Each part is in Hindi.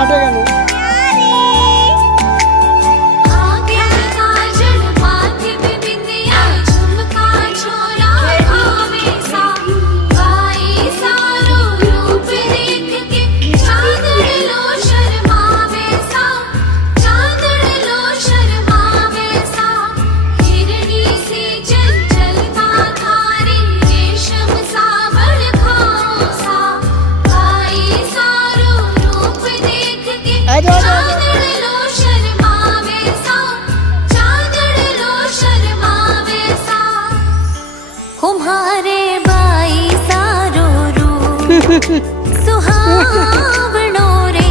काटेगा नहीं। तुम्हारे बाई सारो रू सुहावनो रे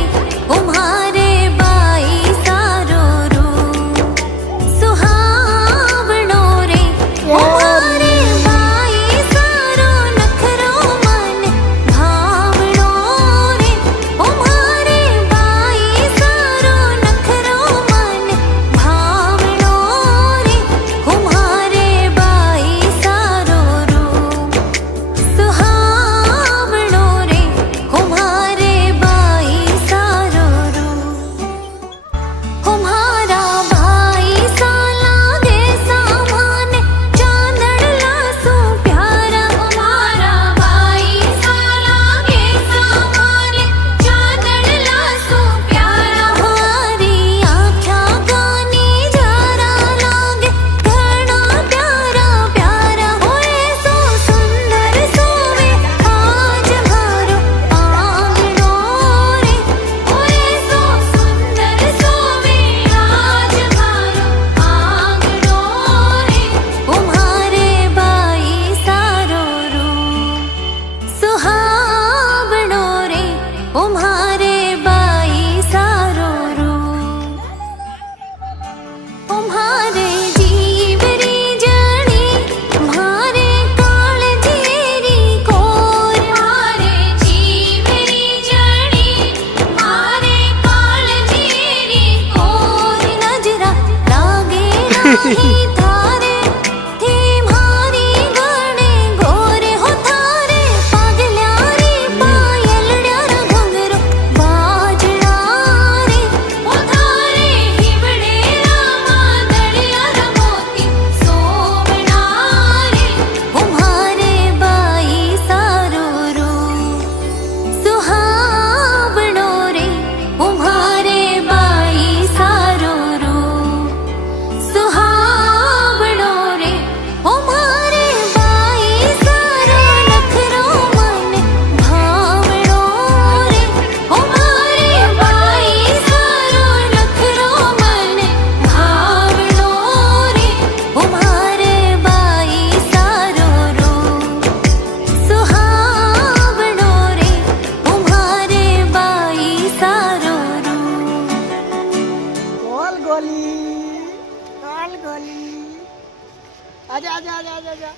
तुम्हारे बाई सारो रू सुहावनो रे तुम्हारे बाई सारो नखरो मन भावनो रे तुम्हारे बाई सारो नखरो मन भावनो रे तुम्हारे बाई सारो रू सुहावनो रे तुम्हारे बाई सारो रू तुम्हारा भाई साला दे सामान चांदड़ लासू प्यारा तुम्हारा भाई साला के सामान चांदड़ लासू प्यारा हमारी आँखा कानी जरा लागे घना प्यारा प्यारा होए सो सुंदर सोवे आज मारो आंगनो रे होए सो सुंदर सोवे आज मारो आंगनो रे तुम्हारे बाई सारो रू सुहावनो रे तुम्हारे बाई सारो रू तुम्हारे जीवरी जणी मारे काल जीरी कोर मारे जीवरी जणी मारे काल जीरी कोर नजरा लागे नाही थारे थी मारी गणे गोरे हो थारे पागल्यारी पायलड्यार घुंगरो बाजणा रे हो थारे हिवडे रामा दळ्यार मोती सोवणा रे तुम्हारे बाई सारो रू सुहावनो रे तुम्हारे बाई सारो रू सुहावनो रे तुम्हारे बाई सारो नखरो मन भावणो रे तुम्हारे बाई सारो नखरो मन भावणो रे तुम्हारे बाई सारो रू सुहावनो रे तुम्हारे बाई सारो रू गोल गोली, आजा आजा आजा आजा आजा।